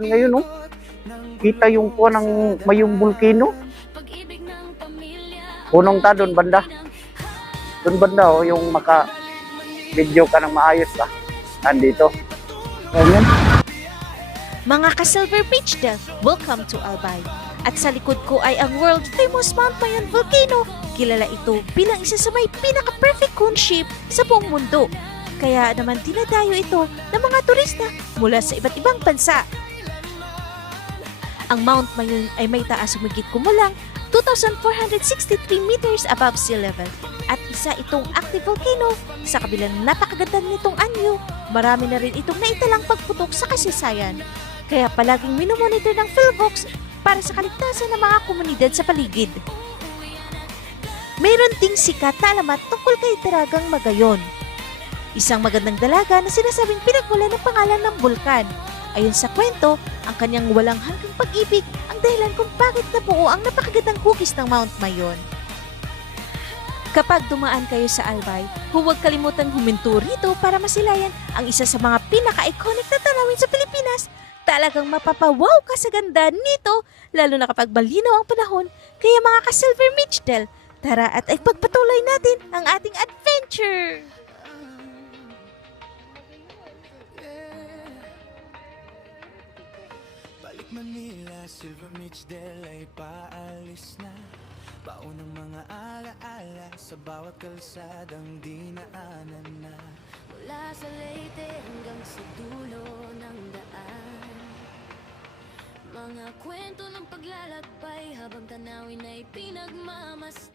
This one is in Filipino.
Ngayon, oh, kita yung kuha ng mayong volcano. Punong ta doon banda. Doon banda, oh, yung maka-video ka ng maayos ba? Andito. Ayan. Mga ka-Silver Beach Del, welcome to Albay. At sa likod ko ay ang world famous Mount Mayon Volcano. Kilala ito bilang isa sa may pinaka-perfect cone shape sa buong mundo. Kaya naman dinadayo ito ng mga turista mula sa iba't ibang bansa. Ang Mount Mayon ay may taas humigit kumulang 2,463 meters above sea level at isa itong active volcano. Sa kabilang napakaganda nitong anyo, marami na rin itong naitalang pagputok sa kasaysayan. Kaya palaging minomonitor ng Philvox para sa kaligtasan ng mga komunidad sa paligid. Mayroon ding sikat na alamat tungkol kay Daragang Magayon, isang magandang dalaga na sinasabing pinagmulan ng pangalan ng bulkan. Ayon sa kwento, ang kanyang walang hanggang pag-ibig ang dahilan kung bakit nabuo ang napakagandang hugis ng Mount Mayon. Kapag dumaan kayo sa Albay, huwag kalimutang huminto rito para masilayan ang isa sa mga pinaka-iconic na tanawin sa Pilipinas. Talagang mapapawaw ka sa ganda nito, lalo na kapag malinaw ang panahon. Kaya mga ka-Silver Beach Del, tara at ipagpatuloy natin ang ating adventure! Balik Manila, Silver Beach Del ay paalis na. Paunang mga alaala sa bawat kalsadang dinaanan na. Mula sa Leyte hanggang sa dulo ng daan, mga kwento ng paglalakbay habang tanawin ay pinagmamasdan.